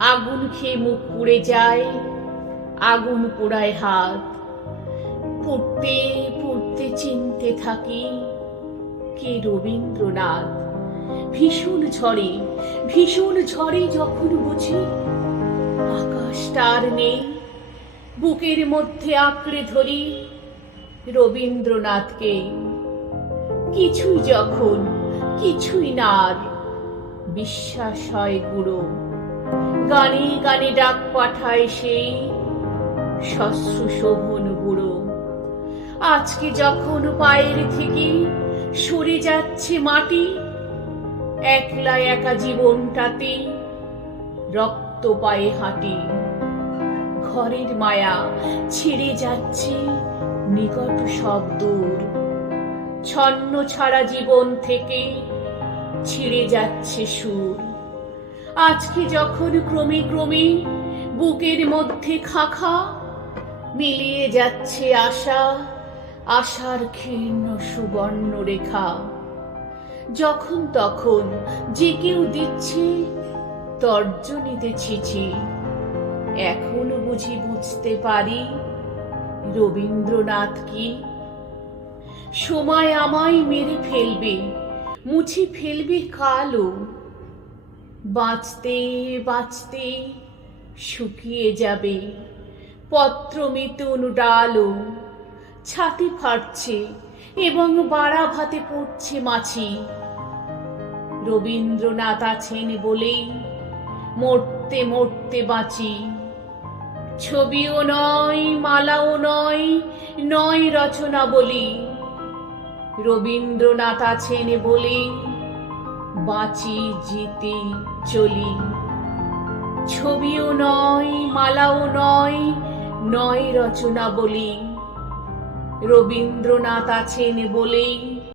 আগুন খেয়ে মুখ পুড়ে যায়, আগুন পোড়ায় হাত। পড়তে পড়তে চিনতে থাকি কে রবীন্দ্রনাথ। ভীষণ ঝড়ে ভীষণ ঝড়ে যখন বুঝি আকাশটার নেই, বুকের মধ্যে আঁকড়ে ধরি রবীন্দ্রনাথকে। কিছুই যখন, কিছুই না বিশ্বাস হয় গুঁড়ো গানে গানে ডাক পাঠায় সেই শস্য শোভন বুড়ো আজকে যখন পায়ের থেকে সরে যাচ্ছে মাটি, একলা একা জীবনটাতে রক্ত পায়ে হাঁটি। ঘরের মায়া ছেড়ে যাচ্ছে নিকট সব দূর ছন্ন ছাড়া জীবন থেকে ছিঁড়ে যাচ্ছে সুর। আজকে যখন ক্রমে ক্রমে বুকের মধ্যে খাখা মিলিয়ে যাচ্ছে আশা, আশার ক্ষীর্ণ সুবর্ণ রেখা, যখন তখন যে কেউ দিচ্ছে তর্জনীতে ছিছি এখনও বুঝি বুঝতে পারি রবীন্দ্রনাথ কি? সময় আমায় মেরে ফেলবে, মুছে ফেলবে কালো বাঁচতে বাঁচতে শুকিয়ে যাবে। পত্র মিতুন ডালো ছাতি ফাটছে এবং বাড়া ভাতে পড়ছে মাছি। রবীন্দ্রনাথ আছেন বলেই মরতে মরতে বাঁচি। ছবিও নয়, মালাও নয় নয় রচনা বলি। রবীন্দ্রনাথ আছেন বলে বাঁচি জিতি চলি। ছবিও নয় মালাও নয় নয় রচনা বলি রবীন্দ্রনাথ আছেন বলেই